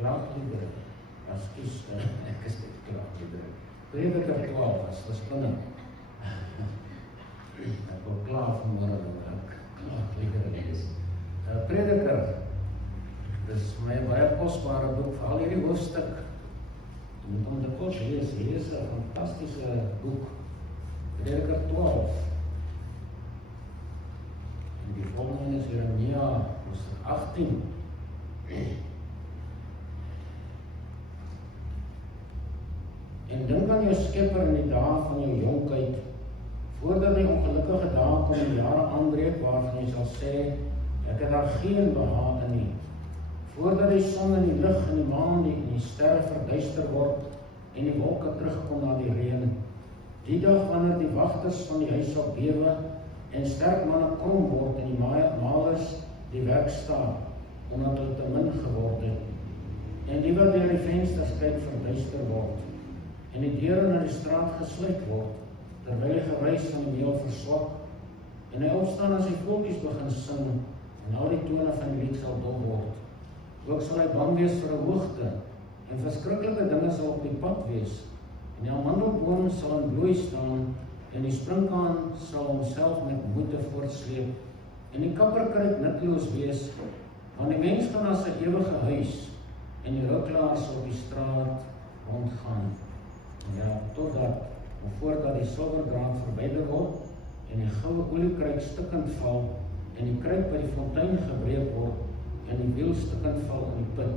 klaagliedere, ekskuus, ek is net klaagliedere. Prediker 12 as verskoning. Ek wil klaar vanmorgen oor ek klaagliedere lees. Prediker, dis my baie kosbare boek, vir al hierdie hoofstuk, jy moet om dit kos lees, hier is 'n fantastische boek, Prediker 12. En die volgende is Jeremia, hoofstuk 18. En dink aan jou skepper in die dae van jou jonkheid, voordat die ongelukkige dae kom en jare aanbreek, waarvan jy sal sê, ek het daar geen behaag in nie. Voordat die son en die lig en die maan en die sterre verduister word, en die wolke terugkom na die reën. Die dag wanneer die wagters van die huis sal bewe, en sterk manne krom word, en die malers die werk staan, omdat hulle te min geword het. En die wat deur die vensters kyk verduister word, en die deure na die straat gesluit word, terwyl die gewys van die meel verswak, en hy opstaan as die volkies begin sing, en al die tone van die lied sal dom word. Ook sal hy bang wees vir 'n hoogte, en verskriklike dinge sal op die pad wees, en die amandelboom sal in bloei staan, en die sprinkaan sal homself met moeite voortsleep, en die kapperkruik nutteloos wees, want die mens gaan na sy ewige huis, en die ruklaars op die straat rondgaan. Ja, totdat, of voordat die silverdraad verwyder word, en die goue oliekruik stikkend val, en die kruik by die fontein gebreek word, en die wiel stikkend val in die put,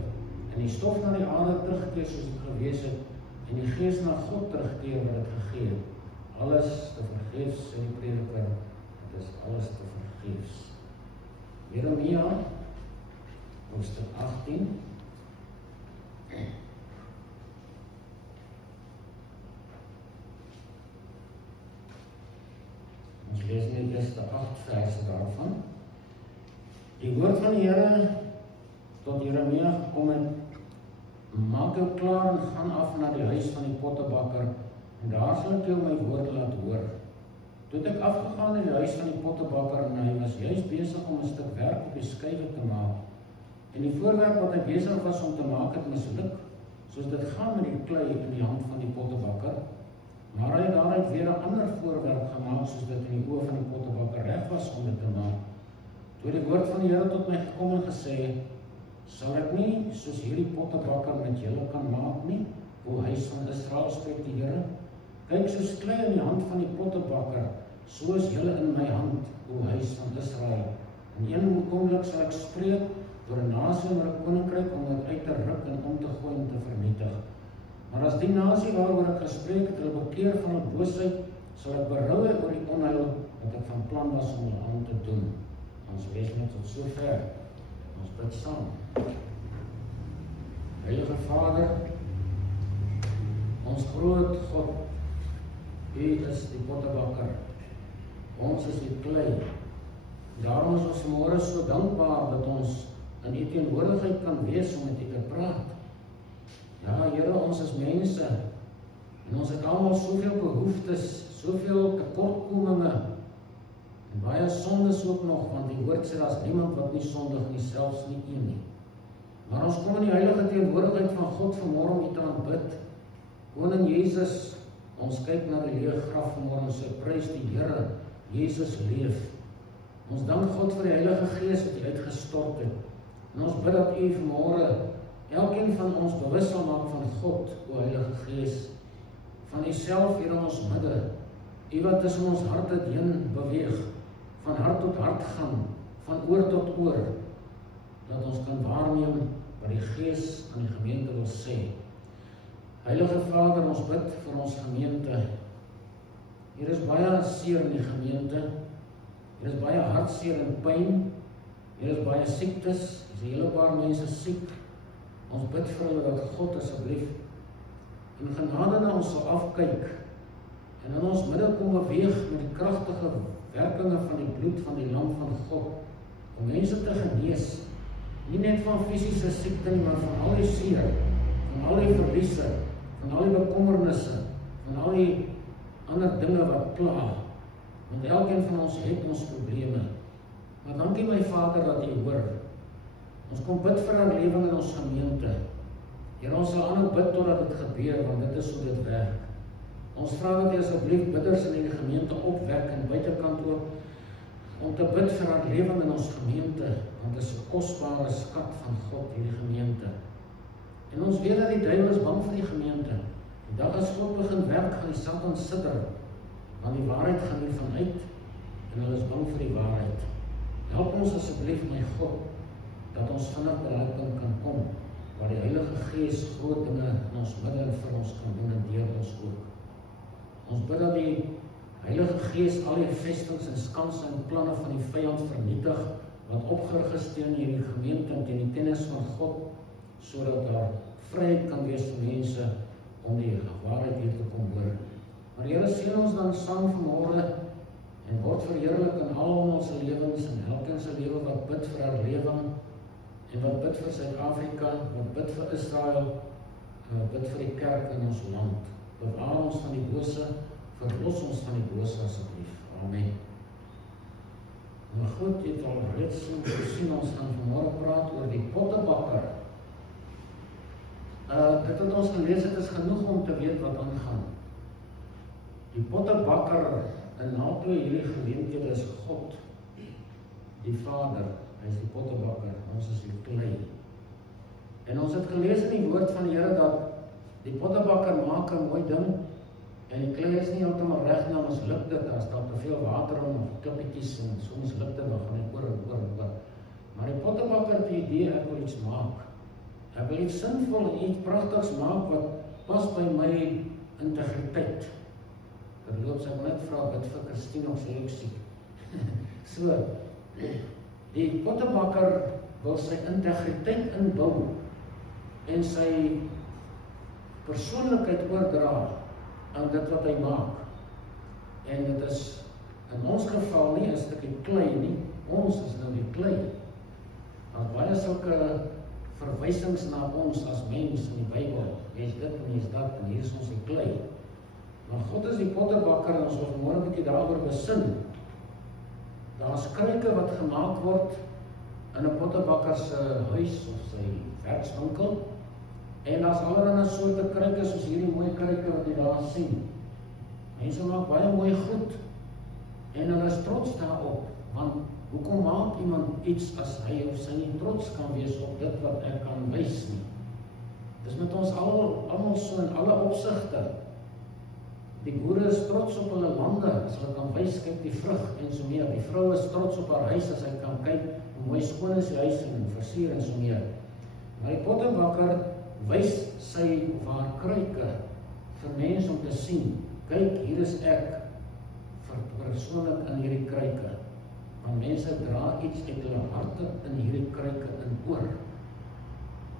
en die stof na die aarde terugkeer soos het gewees het, en die gees na God terugkeer wat het gegee het. Alles te vergeefs, sê die prediker, het is alles te vergeefs. Jeremia, hoofstuk 18. Ons lees net die eerste 8 verse daarvan. Die woord van die Here tot Jeremia gekom het, maak jou klaar en gaan af na die huis van die pottebakker, en daar sal ek jou my woord laat hoor. Toe het ek afgegaan in die huis van die pottebakker, en hy was juist besig om 'n stuk werk op die skywe te maak. En die voorwerp wat hy besig was om te maak het misluk, soos dit gaan met die klei in die hand van die pottebakker. Maar hy het daaruit weer 'n ander voorwerp gemaak, soos dit in die oë van die pottebakker reg was om dit te maak. Toe die woord van die Here tot my gekom en gesê, sal ek nie soos hierdie pottebakker met julle kan maak nie, o huis van Israel, spreek die Here. Kyk, soos klei in die hand van die pottebakker, so is julle in my hand, o huis van Israel. In een oomblik sal ek spreek oor 'n nasie en oor 'n koninkryk om dit uit te ruk en om te gooi en te vernietig. Maar as die nasie waaroor ek gespreek het, hulle bekeer van hul boosheid, sal ek berou oor die onheil wat ek van plan was om hulle aan te doen. Ons lees net tot sover. Ons bid saam. Heilige Vader, ons groot God, U is die pottebakker, ons is die klei. Daarom is ons vanmôre so dankbaar dat ons in U teenwoordigheid kan wees om met U te praat. Ja, Here, ons is mense, en ons het almal soveel behoeftes, soveel tekortkominge, en baie sondes ook nog, want die woord sê, daar is niemand wat nie sondig nie, selfs nie U nie. Maar ons kom in die heilige teenwoordigheid van God vanmôre om U te aanbid. Koning Jesus, ons kyk na die leë graf vanmôre, ons sê prys die Here, Jesus leef. Ons dank God vir die Heilige Gees wat U uitgestort het. En ons bid dat U vanmôre elkeen van ons bewus sal maak van God, o Heilige Gees, van U self hier in ons midde, U wat tussen ons harte heen beweeg, van hart tot hart gaan, van oor tot oor, dat ons kan waarneem wat die Gees aan die gemeente wil sê. Heilige Vader, ons bid vir ons gemeente. Hier is baie seer in die gemeente, hier is baie hartseer en pyn, hier is baie siektes, hier is 'n hele paar mense siek. Ons bid vir hulle dat God asseblief in genade na ons sal afkyk en in ons midde kom beweeg met die kragtige werkinge van die bloed van die lam van God, om mense te genees, nie net van fisiese siekte nie, maar van al die seer, van al die verliese, van al die bekommernisse, van al die ander dinge wat pla, want elkeen van ons het ons probleme. Maar dankie my Vader dat U hoor. Ons kom bid vir herlewing in ons gemeente. Here, ons sal aanhou bid totdat dit gebeur, want dit is hoe dit werk. Ons vra dat jy asseblief bidders in die gemeente opwek en buitekant ook, om te bid vir haar lewing in ons gemeente, want dit is 'n kosbare skat van God, hierdie gemeente. En ons weet dat die duiwel is bang vir die gemeente. Die dag as God begin werk, gaan die Satan sidder, want die waarheid gaan hiervan uit, en hulle is bang vir die waarheid. Help ons asseblief, my God, dat ons vinnig by daai punt kan kom, waar die Heilige Gees groot dinge in ons midde vir ons kan doen en deur ons ook. Ons bid dat die Heilige Gees al die vestings en skanse en planne van die vyand vernietig, wat opgerig is teen hierdie gemeente en teen die kennis van God, sodat daar vryheid kan wees vir mense om die waarheid hier te kom hoor. Maar Here, seën ons dan saam vanmôre en word verheerlik in al ons lewens en elkeen se lewe wat bid vir haar lewing en wat bid vir Suid-Afrika, wat bid vir Israel, bid vir die kerk in ons land. Bewaar ons van die bose, verlos ons van die bose asseblief. Amen. Maar goed, jy het al reeds gesien, ons gaan vanmôre praat oor die pottebakker. Dit wat ons gelees het is genoeg om te weet wat aangaan. Die pottebakker in naby hierdie geleenthede is God, die Vader. Hy is die pottebakker, ons is die klei. En ons het gelees in die woord van die Here dat die pottebakker maak 'n mooi ding en die klei is nie heeltemal reg nie, dan misluk dit as daar te veel water in of klippietjies en soms luk dit dan gaan hy oor en oor en oor. Maar die pottebakker het die idee, ek wil iets maak. Ek wil iets sinvol en iets pragtigs maak wat pas by my integriteit. Terloops, ek net vra bid vir Christine of sy ook siek. So, die pottebakker wil sy integriteit inbou en sy persoonlikheid oordra aan dit wat hy maak. En dit is in ons geval nie 'n stukkie klei nie, ons is nou die klei. Daar is baie sulke verwysings na ons as mens in die Bybel. Mens dit en mens dat en hier is ons die klei. Maar God is die pottebakker en ons wil môre 'n bietjie daaroor besin. Daar's kruike wat gemaak word in 'n pottebakker se huis of sy werkswinkel. En daar's allerlei soorte kruike soos hierdie mooi kruike wat jy daar sien. Mense maak baie mooi goed en hulle is trots daarop, want hoekom maak iemand iets as hy of sy nie trots kan wees op dit wat ek kan wys nie? Dis met ons almal so in alle opsigte. Die boere is trots op hulle lande, as hulle kan wys, kyk die vrug en so meer. Die vrou is trots op haar huis, as hy kan kyk hoe mooi skoon is die huis en versier en so meer. Maar die pottebakker wys sy of haar kruike vir mense om te sien. Kyk, hier is ek persoonlik in hierdie kruike. Want mense dra iets uit hulle harte in hierdie kruike in oor.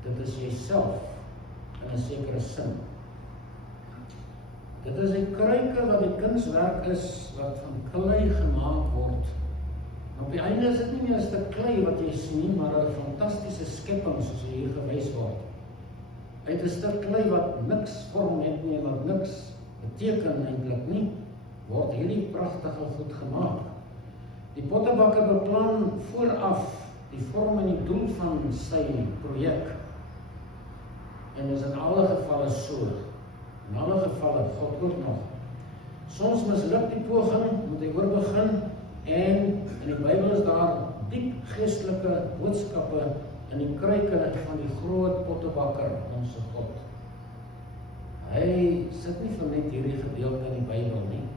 Dit is jouself in 'n sekere sin. Dit is die kruike wat die kunswerk is, wat van klei gemaak word. Op die einde is dit nie meer 'n stuk klei wat jy sien, maar 'n fantastiese skepping soos hier gewys word. Uit 'n stuk klei wat niks vorm het nie, wat niks beteken eintlik nie, word hierdie pragtige goed gemaak. Die pottebakker beplan vooraf die vorm en die doel van sy projek. En dis in alle gevalle so. In alle gevalle, God ook nog. Soms misluk die poging, moet hy oorbegin, en in die Bybel is daar diep geestelike boodskappe in die kruike van die groot pottebakker, ons God. Hy sit nie verniet hierdie gedeelte in die Bybel nie.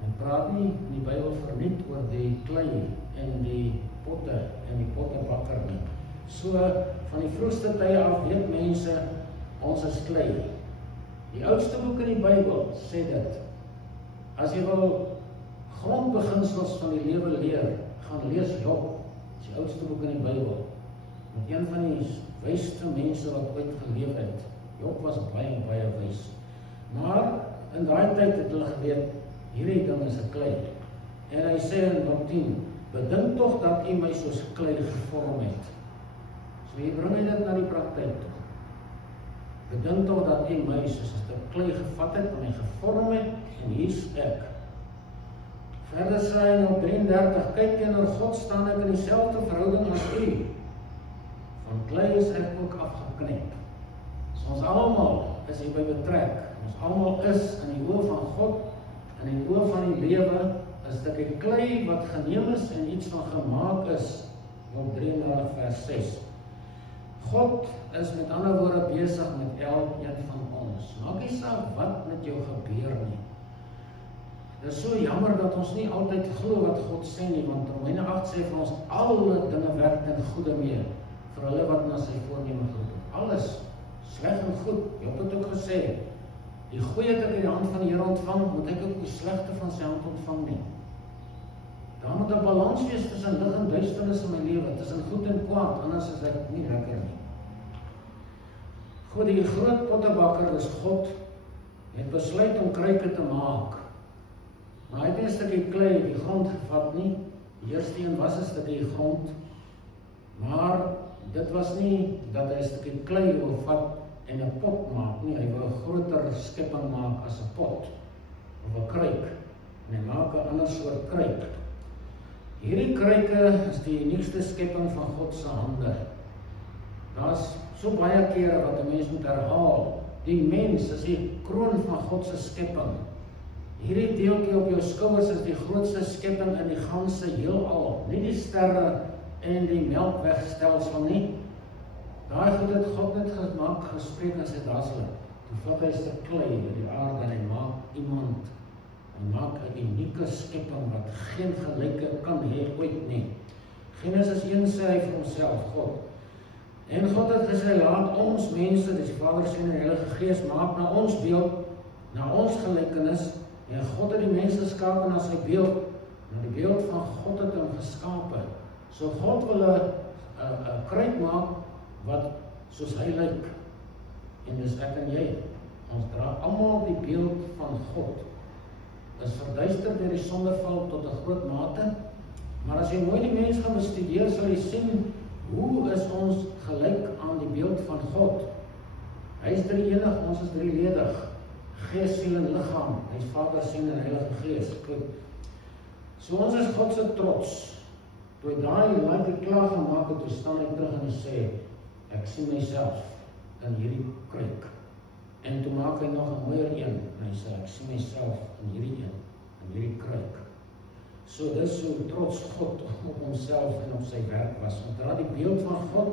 Hy praat nie in die Bybel verniet oor die klei en die potte en die pottebakker nie. So, van die vroegste tye af weet mense, ons is klei. Die oudste boek in die Bybel sê dit. As jy wil grondbeginsels van die lewe leer, gaan lees Job, die oudste boek in die Bybel. Met een van die wysste mense wat ooit geleef het. Job was baie wys. Maar in daai tyd het hulle geweet, hierdie ding is 'n klei. En hy sê in Job 10, bedink tog dat U my soos klei gevorm het. So jy bring dit na die praktyk toe. Bedink tog dat U my soos 'n stuk klei gevat het en my gevorm het, en hier's ek. Verder sê hy in 33, kyk teenoor God staan ek in dieselfde verhouding as U. Van klei is ek ook afgeknip. So Ons almal is hierby betrek. Ons almal is in die oë van God, in die oë van die lewe, 'n stukkie klei wat geneem is en iets van gemaak is, op 33 vers 6. God is met ander woorde besig met elkeen van ons. Maak nie saak wat met jou gebeur nie. Dit is so jammer dat ons nie altyd glo wat God sê nie, want Romeine 8 sê vir ons, alle dinge werk ten goeie mee, vir hulle wat na sy voorneme goed doen. Alles, sleg en goed. Job het ook gesê, die goeie het ek in die hand van die Here ontvang, moet ek ook die slegte van sy hand ontvang nie. Daar moet 'n balans wees tussen lig en duisternis in my lewe, tussen goed en kwaad, anders is ek nie lekker nie. Goed, die groot pottebakker is God, het besluit om kruike te maak. Maar hy het 'n stukkie klei die grond gevat nie. Die eerste een was 'n stukkie grond, maar dit was nie dat hy 'n stukkie klei wil vat en 'n pot maak nie. Hy wil 'n groter skepping maak as 'n pot of 'n kruik. En hy maak 'n ander soort kruik. Hierdie kruike is die uniekste skepping van God se hande. Daar's so baie kere wat 'n mens moet herhaal. Die mens is die kroon van God se skepping. Hierdie deeltjie op jou skouers is die grootste skepping in die ganse heelal. Nie die sterre en die melkwegstelsel nie. Daai goed het God net gemaak, gespreek en sê daar's hulle. Toe vat hy 'n stuk klei in die aarde en hy maak iemand. Hy maak 'n unieke skepping wat geen gelyke kan hê ooit nie. Genesis 1 sê hy vir homself, God. En God het gesê, laat ons mense, dis die Vader, Seun en Heilige Gees, maak na ons beeld, na ons gelykenis. En God het die mense geskape na sy beeld, na die beeld van God het hom geskape. So God wil 'n kruik maak wat soos hy lyk. En dis ek en jy. Ons dra almal die beeld van God. Is verduister deur die sondeval tot 'n groot mate, maar as jy mooi die mens gaan bestudeer, sal jy sien hoe is ons gelyk aan die beeld van God. Hy is drie-enig, ons is drieledig. Gees, siel en liggaam. Hy is Vader, Seun en Heilige Gees. Goed. So ons is God se trots. Toe hy daai laaste klaar gemaak het, toe staan hy terug en hy sê, ek sien myself in hierdie kruik. En toe maak hy nog 'n mooier een, en hy sê, ek sien myself in hierdie een, in hierdie kruik. So dis so trots God op homself en op sy werk was. Want hy het die beeld van God,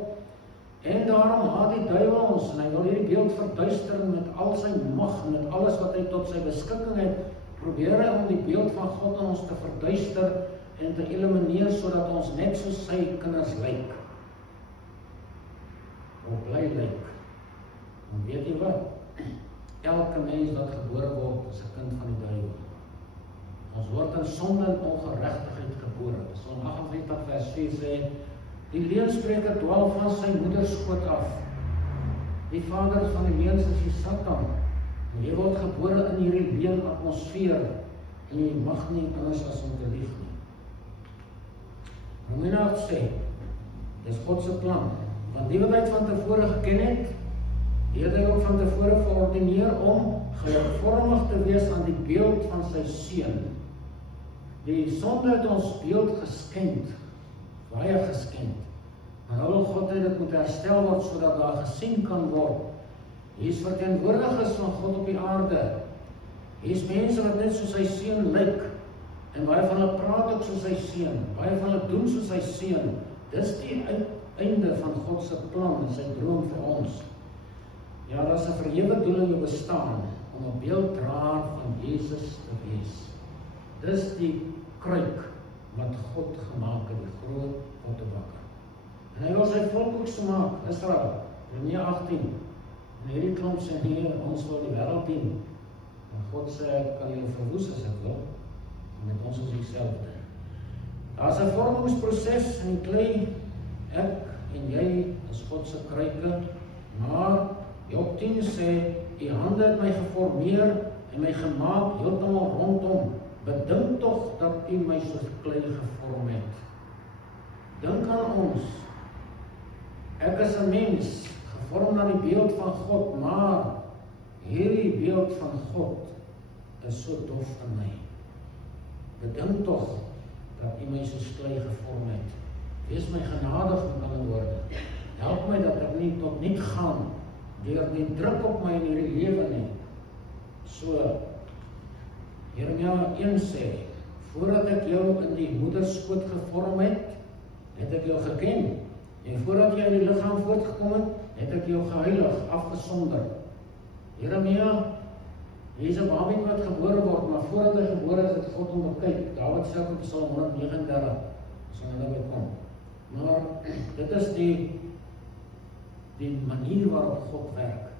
en daarom haat die duiwel ons, en hy wil hierdie beeld verduister met al sy mag, met alles wat hy tot sy beskikking het, probeer hy om die beeld van God aan ons te verduister en te elimineer, sodat ons net soos sy kinders lyk. Of bly lyk. En weet jy wat? Elke mens wat gebore word, is 'n kind van die duiwel. Ons word in sonde en ongeregtigheid gebore. Psalm 48 vers 4 sê, die leenspreker dwaal van sy moeder skoot af. Die vader van die leens is die Satan. En jy word gebore in hierdie leen atmosfeer en jy mag nie anders as om te lieg nie. Romeine 8 sê, dis God se plan. Want die wat hy van tevore geken het, het hy ook van tevore verordineer om gelykvormig te wees aan die beeld van sy seun. Die sonde het ons beeld geskenk, baie geskenk. Maar nou wil God dit moet herstel word, sodat daar gesien kan word. Hier is verteenwoordigers van God op die aarde. Hier is mense wat net soos sy seun lyk, en baie van hulle praat ook soos sy seun, baie van hulle doen soos sy seun. Dis die einde van God se plan en sy droom vir ons. Ja, daar is 'n verhewe doel in jou bestaan, om 'n beelddraer van Jesus te wees. Dis die kruik wat God gemaak het, die groot pottebakker. En hy wil sy volk ook so maak, Israel, Romeine 18. En hierdie klomp sê nie, ons wil die wêreld dien. En God sê, ek kan julle verwoes as ek wil, en met ons is dieselfde. Daar is 'n vormingsproses in die klei. Ek en jy is God se kruike, maar Job 10 sê, die hande het my geformeer en my gemaak heeltemal rondom. Bedink tog dat U my so klei gevorm het. Dink aan ons. Ek is 'n mens, gevorm na die beeld van God, maar hierdie beeld van God is so dof in my. Bedink tog dat U my so klei gevorm het. Wees my genadig met ander woorde. Help my dat ek nie tot niet gaan deur die druk op my in hierdie lewe nie. So, Jeremia 1 sê, voordat ek jou in die moederskoot gevorm het ek jou geken, en voordat jy in die liggaam voortgekom het ek jou geheilig, afgesonder. Jeremia, hy is 'n babie wat gebore word, maar voordat hy gebore is, het God hom bekyk. Dawid sê op Psalm 139, as hy nou kom. Maar dit is die manier waarop God werk.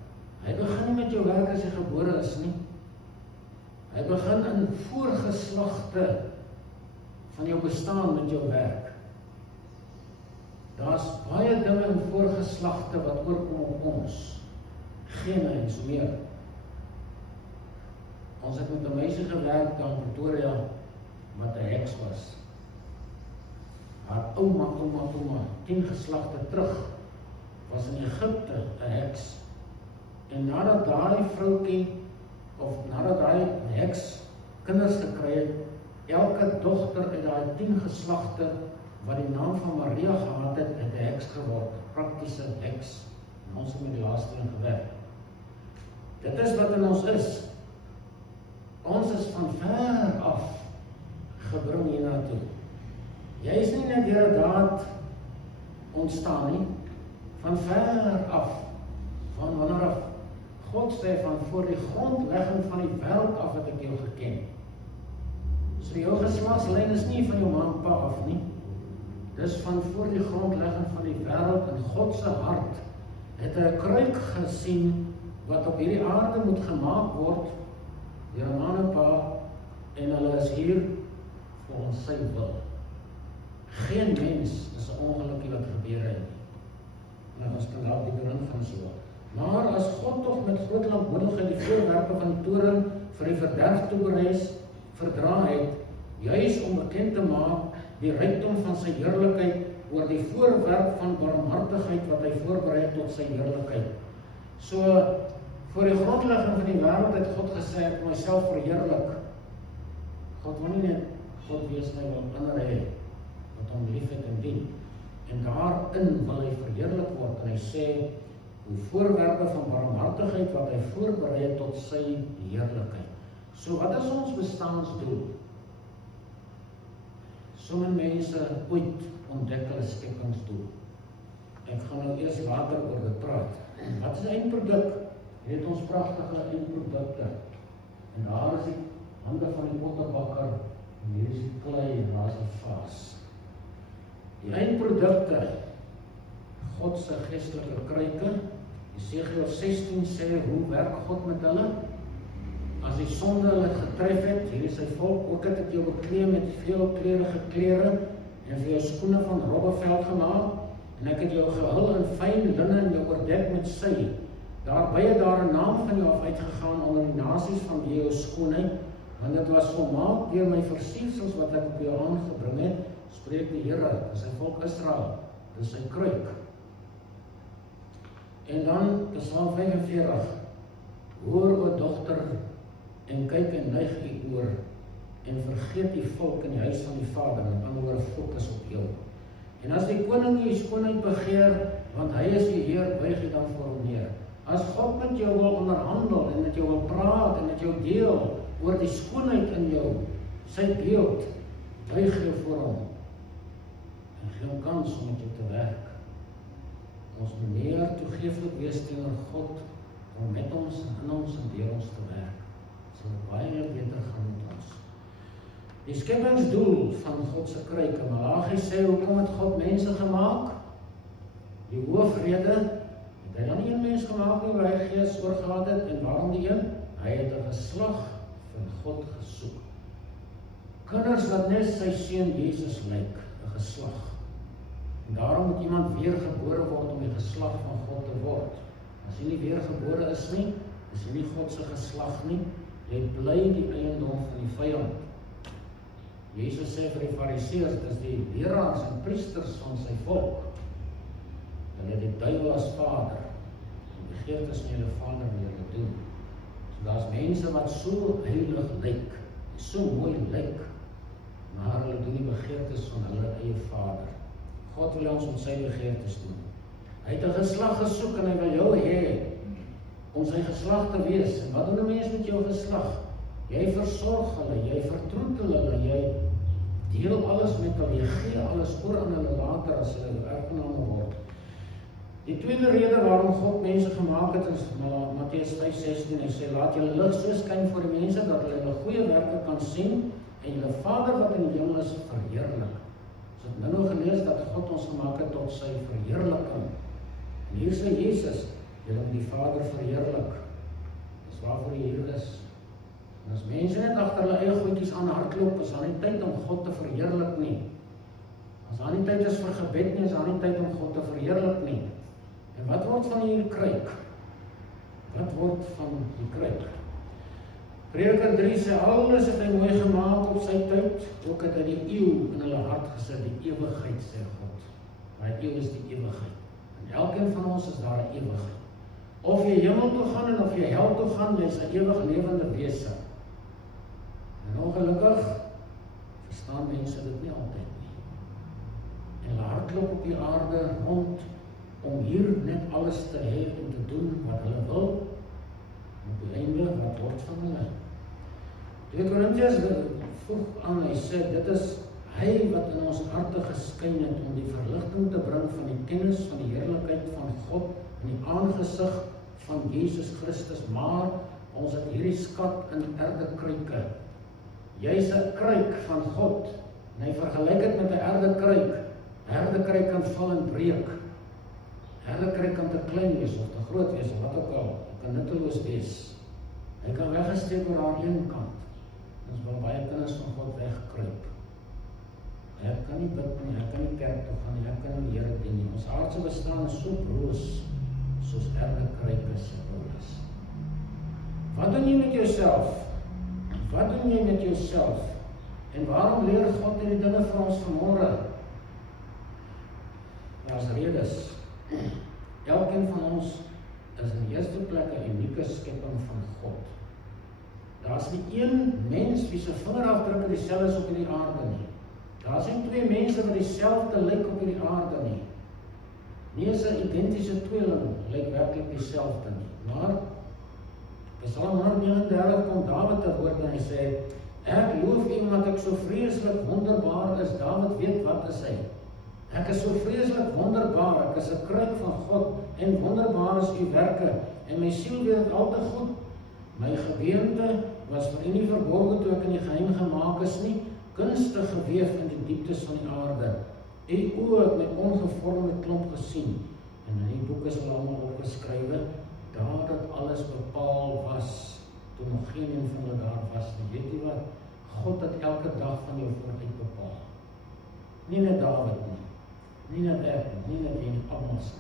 Hy begin nie met jou werk as jy gebore is nie. Hy begin in voorgeslagte van jou bestaan met jou werk. Daar's baie dinge in voorgeslagte wat oorkom op ons. Geen eens meer. Ons het met 'n meisie gewerk daar in Pretoria wat 'n heks was. Haar ouma, 10 geslagte terug, was in Egipte 'n heks. En nadat daai vroukie, of nadat daai heks kinders gekry het, elke dogter uit daai 10 geslagte wat die naam van Maria gehad het, 'n heks geword, praktiese heks. En ons het met die laaste een gewerk. Dit is wat in ons is. Ons is van ver af gebring hiernatoe. Jy is nie net deur 'n daad ontstaan nie, van ver af, van wanneer af. God sê van voor die grondlegging van die wêreld af het ek jou geken. So jou geslagslyn is nie van jou ma en pa af nie. Dis van voor die grondlegging van die wêreld. In God se hart het hy 'n kruik gesien wat op hierdie aarde moet gemaak word deur 'n ma en pa, en hulle is hier volgens sy wil. Geen mens is 'n ongelukkie wat gebeur het nie. Nou ons kan daar dieper in gaan so. Maar as God tog met groot lankmoedigheid die voorwerpe van die toren vir die verderf verdra het, juis om bekend te maak die rykdom van sy heerlikheid oor die voorwerp van barmhartigheid wat hy voorberei het tot sy heerlikheid. So, voor die grondlegging van die wêreld het God gesê, ek wil myself verheerlik. God wil nie net God wees my wil ander hê, wat hom lief het en dien. En daarin wil hy verheerlik word, en hy sê, die voorwerpe van barmhartigheid wat hy voorberei het tot sy heerlikheid. So wat is ons bestaansdoel? Sommige mense ooit ontdek hulle skepingsdoel. Ek gaan nou eers later oor dit praat. Wat is die eindproduk? Jy het ons pragtige eindprodukte. En daar is die hande van die pottebakker, en hier is die klei, en daar is die vaas. Die eindprodukte, God se geestelike kruike. Jesegiel 16 sê, hoe werk God met hulle? As die sonde hulle getref het, hier is sy volk, ook het ek jou bekleed met veelkleurige klere, en vir jou skoene van robbeveld gemaak, en ek het jou gehul in fyn linne en jou oordek met sy. Daarby het daar 'n naam van jou af uitgegaan onder die nasies van wie jou skoonheid, want dit was volmaak deur my versiersels wat ek op jou aangebring het, spreek die Here, dis sy volk Israel, dis sy kruik. En dan, Psalm 45, hoor o dogter, en kyk en neig u oor, en vergeet die volk in die huis van die Vader, met ander woorde fokus op jou. En as die koning die skoonheid begeer, want hy is die Heer, buig jy dan voor hom neer. As God met jou wil onderhandel, en met jou wil praat, en met jou deel, oor die skoonheid in jou, sy beeld, buig jy voor hom, en gee hom kans om met jou te werk. Ons moet meer toegeeflik wees teenoor God, om met ons, in ons en deur ons te werk. Sal baie beter gaan met ons. Die skepingsdoel van God se kruike, Malagi sê, hoekom het God mense gemaak? Die hoofrede, het hy dan nie een mens gemaak nie, waar hy gees oorgehad het, en waarom die een? Hy het 'n geslag van God gesoek. Kinders wat net sy seun Jesus lyk, 'n geslag. En daarom moet iemand weergebore word om die geslag van God te word. As jy nie weergebore is nie, is jy nie God se geslag nie, jy bly die eiendom van die vyand. Jesus sê vir die Fariseërs, dis die leraars en priesters van sy volk. Hulle het die duiwel as vader, en begeertes van julle vader wil julle doen. So daar's mense wat so heilig lyk, so mooi lyk, maar hulle doen die begeertes van hulle eie vader. God wil ons met sy begeertes doen. Hy het 'n geslag gesoek en hy wil jou hê. om sy geslag te wees. En wat doen 'n mens met jou geslag? Jy versorg hulle, jy vertroetel hulle, jy deel alles met hulle, jy gee alles oor aan hulle later as hulle erfgename word. Die tweede rede waarom God mense gemaak het is Matteus 5:16. Hy sê, laat julle lig so skyn voor die mense, dat hulle julle goeie werke kan sien, en julle Vader wat in die hemel is, verheerlik. Ons het nou gelees dat God ons gemaak het tot sy verheerliking. En hier sê Jesus, julle moet die Vader verheerlik. Dis waarvoor hy hier is. En as mense net agter hulle eie goedjies aan hardloop, is daar nie tyd om God te verheerlik nie. As daar nie tyd is vir gebed nie, is daar nie tyd om God te verheerlik nie. En wat word van hierdie kruik? Wat word van die kruik? Prediker 3 sê, alles het hy mooi gemaak op sy tyd, ook het hy die eeuw in hulle hart gesit, die ewigheid, sê God. Die eeuw is die ewigheid. En elkeen van ons is daar 'n ewigheid. Of jy hemel toe gaan en of jy hel toe gaan, jy is 'n ewig lewende wese. En ongelukkig verstaan mense dit nie altyd nie. En hulle hardloop op die aarde rond om hier net alles te hê en te doen wat hulle wil. En op die einde, wat word van hulle? 2 Korintiërs voeg aan, hy sê, dit is hy wat in ons harte geskyn het om die verligting te bring van die kennis van die heerlikheid van God in die aangesig van Jesus Christus, maar ons het hierdie skat in erdekruike. Jy's 'n kruik van God, en hy vergelyk dit met 'n erdekruik. 'n Erdekruik kan val en breek. 'n Erdekruik kan te klein wees of te groot wees, of wat ook al, hy kan nutteloos wees. Hy kan weggesteek oor aan een kant. Ons wil baie kinders van God wegkruip. Hy kan nie bid nie, hy kan nie kerk toe gaan nie, hy kan nie die Here dien nie. Ons aardse bestaan is so broos, soos erdekruike, sê Paulus. Wat doen jy met jouself? Wat doen jy met jouself? En waarom leer God hierdie dinge vir ons vanmôre? Daar's redes. Elkeen van ons is in die eerste plek 'n unieke skepping van God. Daar's nie een mens wie se vingerafdrukke dieselfde is op hierdie aarde nie. Daar's nie 2 mense wat dieselfde lyk op hierdie aarde nie. Nie is 'n identiese tweeling lyk werklik dieselfde nie. Maar Psalm 139 kom Dawid te woord en hy sê, ek loof U omdat ek so vreeslik wonderbaar is. Dawid weet wat is hy. Ek is so vreeslik wonderbaar, ek is 'n kruik van God en wonderbaar is U werke en my siel weet dit al te goed. My gebeente was vir U nie verborge toe ek in die geheim gemaak is nie, kunstig geweef in die dieptes van die aarde. U oë het my ongevormde klomp gesien en in die boek is hulle almal opgeskrywe, daar dat alles bepaal was, toe nog geen een van hulle daar was nie. Weet jy wat? God het elke dag van jou vooruit bepaal. Nie net Dawid nie, nie net ek nie, nie net die almals.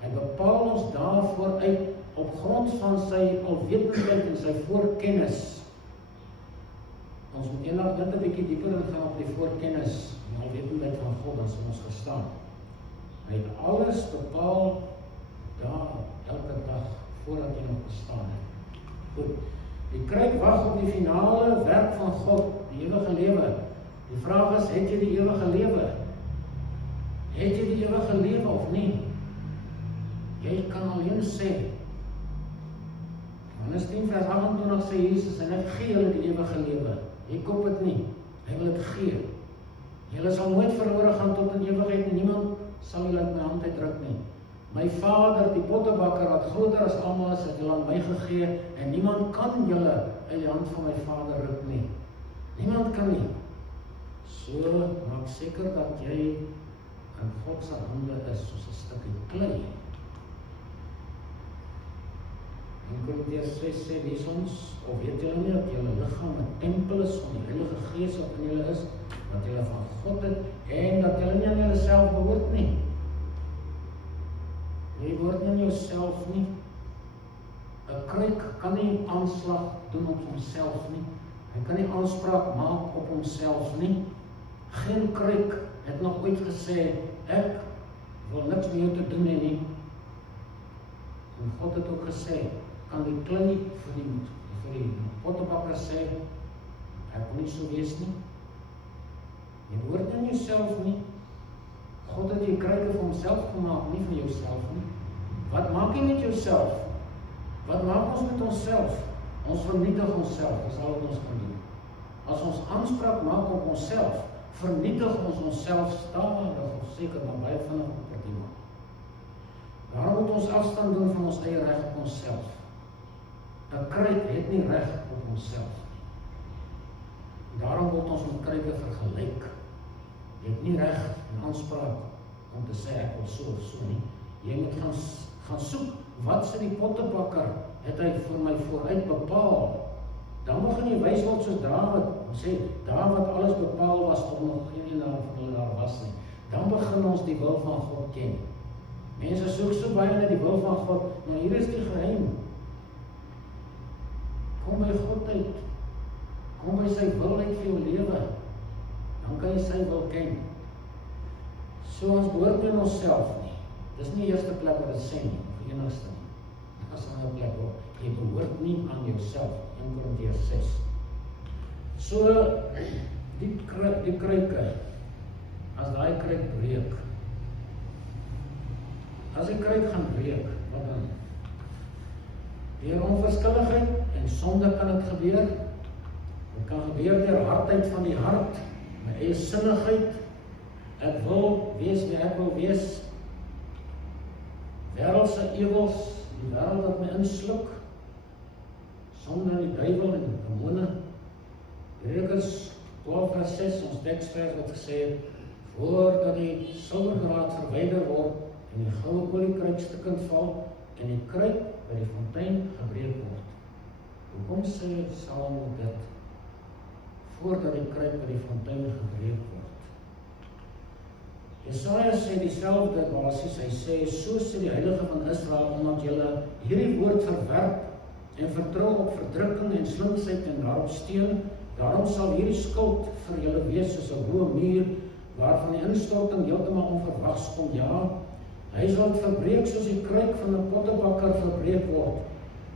Hy bepaal ons daarvoor uit op grond van sy alwetendheid en sy voorkennis. Ons moet eendag net 'n bietjie dieper ingaan op die voorkennis en alwetendheid van God, dan sal ons verstaan. Hy het alles bepaal daar elke dag voordat jy nog bestaan het. Goed. Die kruik wag op die finale werk van God, die ewige lewe. Die vraag is, het jy die ewige lewe? Het jy die ewige lewe of nie? Jy kan alleen sê. Johannes 10 vers 28 sê Jesus, en ek gee julle die ewige lewe. Jy koop dit nie, hy wil dit gee. Julle sal nooit verlore gaan tot in ewigheid en niemand sal julle uit my hand uitruk nie. My Vader, die pottebakker wat groter as almal is, het julle aan my gegee en niemand kan julle uit die hand van my Vader ruk nie. Niemand kan nie. So maak seker dat jy in God se hande is soos 'n stukkie klei. En Korintiërs 6 sê, lees ons, of weet julle nie dat julle liggaam 'n tempel is van die Heilige Gees wat in julle is, wat julle van God het, en dat julle nie aan julleself behoort nie. Jy behoort nie aan jouself nie. 'n Kruik kan nie aanslag doen op homself nie. Hy kan nie aanspraak maak op homself nie. Geen kruik het nog ooit gesê, ek wil niks met jou te doen hê nie. En God het ook gesê, kan die klei vir die pottebakker sê, ek wil nie so wees nie. Jy behoort nie aan jouself nie. God het die kruike vir homself gemaak, nie vir jouself nie. Wat maak jy met jouself? Wat maak ons met onsself? Ons vernietig onsself, dis al wat ons kan doen. As ons aanspraak maak op onsself, vernietig ons onsself stadig of seker, maar baie vinnig op party maak. Daarom moet ons afstand doen van ons eie reg op onsself. 'n Kruik het nie reg op onsself. Daarom word ons met kruike vergelyk. Jy het nie reg en aanspraak om te sê ek wil so of so nie. Jy moet gaan soek, wat sê die pottebakker, het hy vir my vooruit bepaal. Dan begin jy wys word soos Dawid, sê, daar wat alles bepaal was, tot nog geen van hulle daar was nie. Dan begin ons die wil van God ken. Mense soek so baie na die wil van God, maar hier is die geheim. Kom by God uit. Kom by sy wil uit vir jou lewe. Dan kan jy sy wil ken. So ons behoort nie in onsself nie. Dis nie die eerste plek wat dit sê nie, of die enigste nie. As aan 'n plek waar jy behoort nie aan jouself, 1 Korintiërs 6. So, die kruike, as daai kruik breek, as die kruik gaan breek, wat dan? Deur onverskilligheid en sonde kan dit gebeur. Dit kan gebeur deur hardheid van die hart, my eie sinnigheid, ek wil wees wie ek wil wees, wêreldse ewels, die wêreld wat my insluk, sonde in die duiwel en demone. Hebreërs 12:6, ons teksvers wat gesê het, voordat die silwerdraad verwyder word en die goue oliekruik stukkend val en die kruik by die fontein gebreek word. Hoekom sê Salomo dit? Voordat die kruik by die fontein gebreek word. Jesaja sê dieselfde basies, hy sê, so sê die Heilige van Israel, omdat julle hierdie woord verwerp en vertrou op verdrukking en slinksheid en daarop steun, daarom sal hierdie skuld vir julle wees soos 'n hoë muur, waarvan die instorting heeltemal onverwags kom. Ja, hy sal verbreek soos die kruik van 'n pottebakker verbreek word,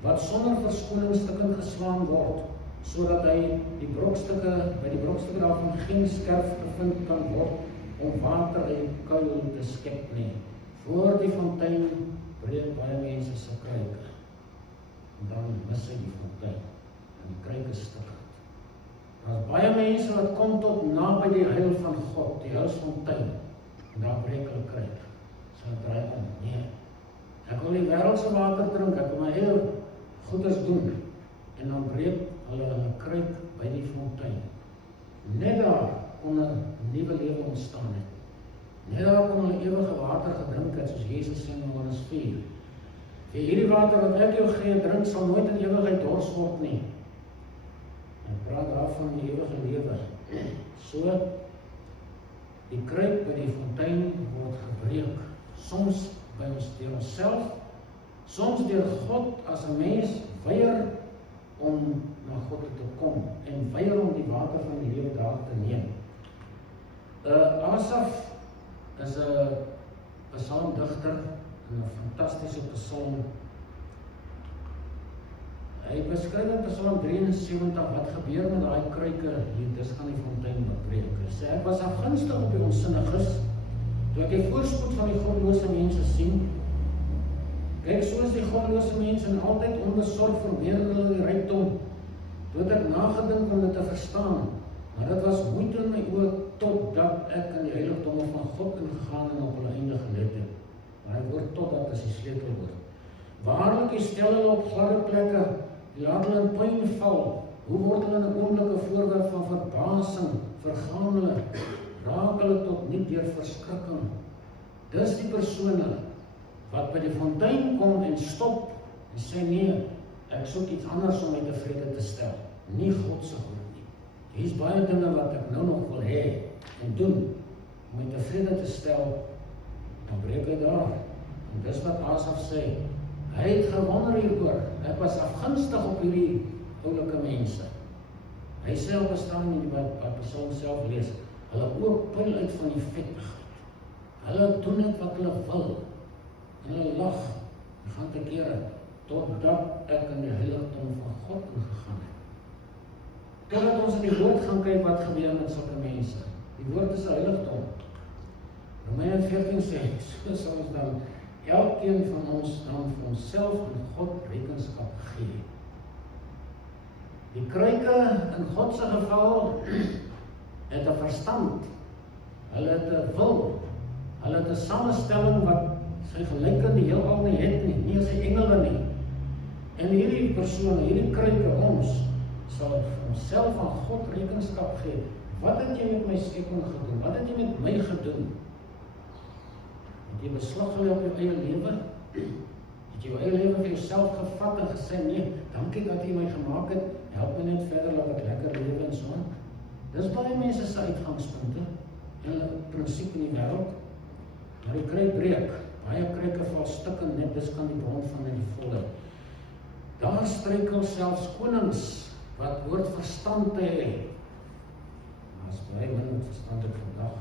wat sonder verskoning stukkend geslaan word, sodat hy by die brokstukke daarvan geen skerf gevind kan word om water uit die kuil te skep nie. Voor die fontein breek baie mense se kruike. En dan mis hy die fontein en die kruik is stukkend. Daar is baie mense wat kom tot naby die heil van God, die heilsfontein, en daar breek hulle kruik. So draai om, nee. Ek wil die wêreldse water drink, ek wil my eie goeders doen, en dan breek hulle kruik by die fontein. Net daar kon 'n nuwe lewe ontstaan het. Net daar kon hulle ewige water gedrink het, soos Jesus sê in Johannes 4. Vir hierdie water wat ek jou gee, drink, sal nooit in ewigheid dors word nie. En praat daarvan die ewige lewe. So, die kruik by die fontein word gebreek. Soms by ons deur onsself, soms deur God as 'n mens weier om na God te kom en weier om die water van die lewe daar te neem. Asaf is 'n psalmdigter en 'n fantastiese psalm. Hy beskryf in Psalm 73 wat gebeur met daai kruike hier, dis gaan die fontein breek. Hy sê, ek was afgunstig op die onsinniges, toe ek die voorspoed van die goddelose mense sien. Kyk, soos die goddelose mense en altyd onbesorg vermeerder hulle die rykdom, toe het ek nagedink om dit te verstaan, maar dit was moeite in my oë, totdat ek in die heiligdomme van God ingegaan en op hulle einde gelet het. Maar hy woord totdat is die sleutelwoord. Waarlik, jy stel hulle op gladde plekke, jy laat hulle in puin val. Hoe word hulle in 'n oomblik 'n voorwerp van verbasing, vergaan hulle, raak hulle tot nie deur verskrikking. Dis die persone wat by die fontein kom en stop en sê nee, ek soek iets anders om my tevrede te stel. Nie God se goed nie. Hier is baie dinge wat ek nou nog wil hê en doen om my tevrede te stel, dan breek hy daar. En dis wat Asaf sê. Hy het gewonder hieroor. Ek was afgunstig op hierdie oulike mense. Hy sê op 'n staan in wat Psalm self lees, hulle oop pil uit van die vettigheid. Hulle doen net wat hulle wil. En hulle lag, en gaan te kere, totdat ek in die heiligdom van God ingegaan het. Totdat ons in die woord gaan kyk wat gebeur met sulke mense. Die woord is 'n heiligdom. Romeine 14 sê, so sal ons dan elkeen van ons dan vir homself en God rekenskap gee. Die kruike in God se geval het 'n verstand, hulle het 'n wil, hulle het 'n samestelling wat sy gelyke in die heelal nie het nie as die engele nie. En hierdie persone, hierdie kruike, ons sal vir onsself aan God rekenskap gee. Wat het jy met my skepping gedoen? Wat het jy met my gedoen? Het jy beslag gelê op jou eie lewe? Het jy jou eie lewe vir jouself gevat en gesê, nee, dankie dat jy my gemaak het, help my net verder, laat ek lekker lewe en so aan. Dis baie mense se uitgangspunte en hulle prinsipie in die wêreld. Maar die kruik breek, baie kruike val stukken net, dis kan die bron van die volle. Daar struikel selfs konings wat hoort verstand te hê. As baie min verstand het vandag.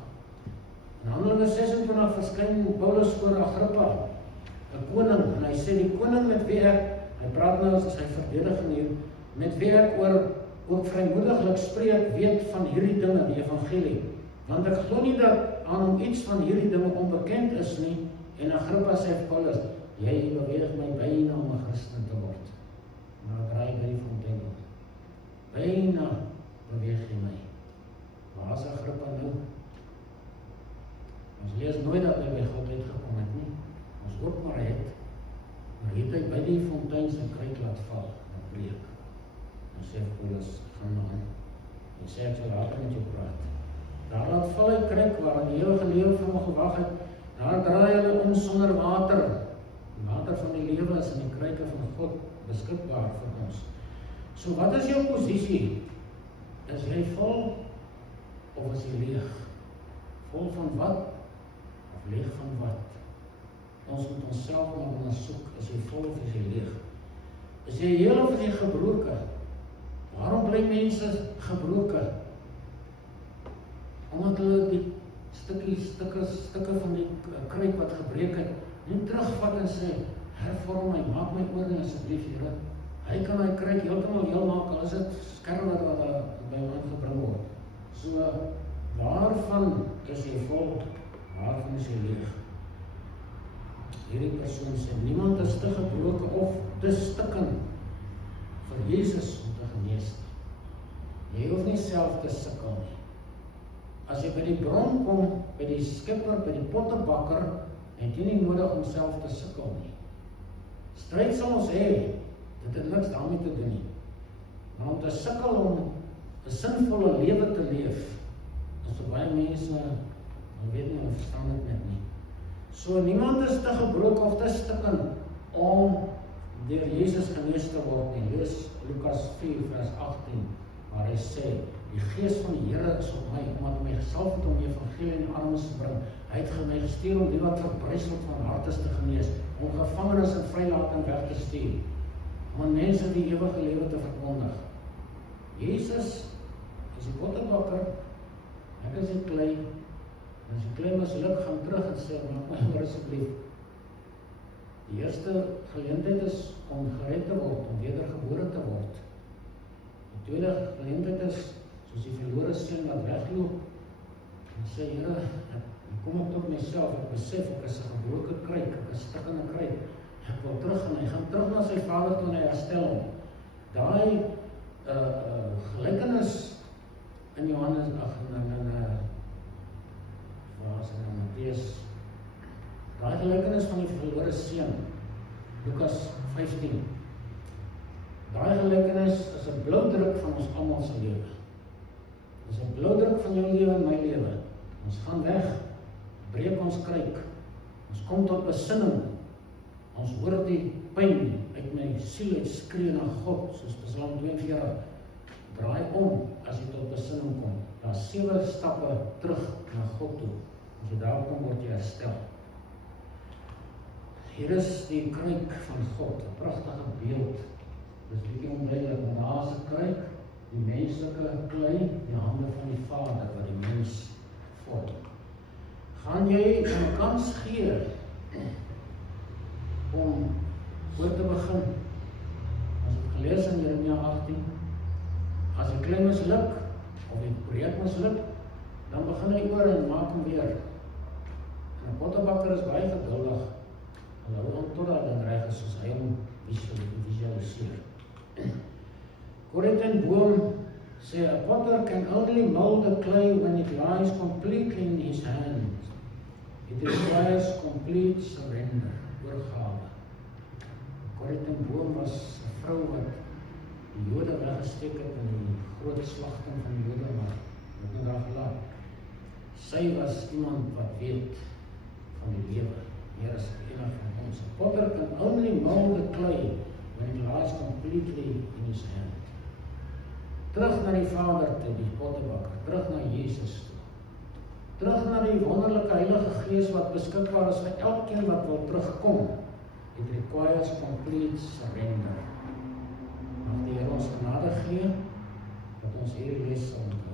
In Handelinge 26 verskyn Paulus voor Agrippa, 'n koning, en hy sê die koning met wie hy praat nou as hy verdediging hier, met wie ek ook vrymoediglik spreek, weet van hierdie dinge, die evangelie. Want ek glo nie dat aan hom iets van hierdie dinge onbekend is nie, en Agrippa sê vir Paulus, jy beweeg my byna om 'n Christen te word. Maar draai by die fontein om. Byna beweeg jy my. Waar is Agrippa nou? Ons lees nooit dat hy by God uitgekom het nie. Ons hoop maar hy het. Maar het hy by die fontein sy kruik laat val, en breek. En sê Paulus, gaan maar aan. En sê ek sal later met jou praat. Daar laat val hy kruik waar die ewige lewe vir hom gewag het. Daar draai hulle om sonder water. Die water van die lewe is in die kruike van God beskikbaar vir ons. So wat is jou posisie? Is jy vol of is jy leeg? Vol van wat? Of leeg van wat? Ons moet onsself maar ondersoek, is jy vol of is jy leeg? Is jy heel of is jy gebroken? Waarom bly mense gebroken? Omdat hulle die stukke van die kruik wat gebreek het, nie terugvat en sê, hervorm my, maak my oording asseblief, Here. Hy kan hy kruik heeltemal heel maak, al is dit skerwe wat by hom gebring word. So, waarvan is jy vol? Waarvan is jy leeg? Hierdie persoon sê, niemand is te gebroken of te stikken vir Jesus om te genees. Jy hoef nie self te sukkel nie. As jy by die bron kom, by die skipper, by die pottebakker, het jy nie nodig om self te sukkel nie. Stryd sal ons hê, dit het niks daarmee te doen nie. Maar om te sukkel om 'n sinvolle lewe te leef, is vir baie mense, weet nie, hulle verstaan dit net nie. So niemand is te gebroken of te stikken om deur Jesus genees te word nie. Lees Lukas 4 vers 18, waar hy sê, die gees van die Here is op my, omdat hy my gesalf het om die evangelie in die armes te bring. Hy het my gestuur om die wat verbryseld van hartes te genees, om gevangenes en vrylating weg te stuur, om mense die ewige lewe te verkondig. Jesus is die pottebakker, ek is die klei, en as die klei misluk, gaan terug en sê, maak my oor asseblief. Die eerste geleentheid is om gered te word, om wedergebore te word. Die tweede geleentheid is, soos die verlore seun wat wegloop, en sê, Here, kom ek tot myself, ek besef, ek is 'n gebroke kruik, ek is stikkende kruik, ek wil terug, en hy gaan terug na sy vader toe en hy herstel hom. Daai gelykenis in Johannes, waar is dit nou, Mattheus, daai gelykenis van die verlore seun, Lukas 15, daai gelykenis is 'n bloudruk van ons almal se lewe. Dit is 'n bloudruk van jou lewe en my lewe. Ons gaan weg, breek ons kruik, ons kom tot besinning, ons hoor die pyn uit my siel uit skree na God, soos Psalm 42, draai om as jy tot besinning kom. Daar 7 stappe terug na God toe. As jy daar kom, word jy herstel. Hier is die kruik van God, 'n pragtige beeld. Dis bietjie onduidelik, maar daar is 'n kruik, die menslike klei, die hande van die Vader wat die mens vorm. Gaan jy 'n kans gee om oor te begin? As ek gelees in Jeremia 18, as die klei misluk, of die projek misluk, dan begin hy oor en maak hom weer. En 'n pottebakker is baie geduldig. En hou aan tot daai ding reg is soos hy hom visualiseer. Corrie ten Boom sê, a potter can only mold the clay when it lies completely in his hands. It requires complete surrender, oorgawe. Corrie ten Boom was 'n vrou wat die Jode weggesteek het in die groot slagting van die Jode, maar het nou daar gelaat. Sy was iemand wat weet van die lewe, meer as enig van ons. A potter can only mold the clay when it lies completely in his hand. Terug na die Vader toe, die pottebakker, terug na Jesus toe. Terug na die wonderlike Heilige Gees wat beskikbaar is vir elkeen wat wil terugkom. It requires complete surrender. Mag die Here ons genade gee, dat ons hierdie les sal onthou.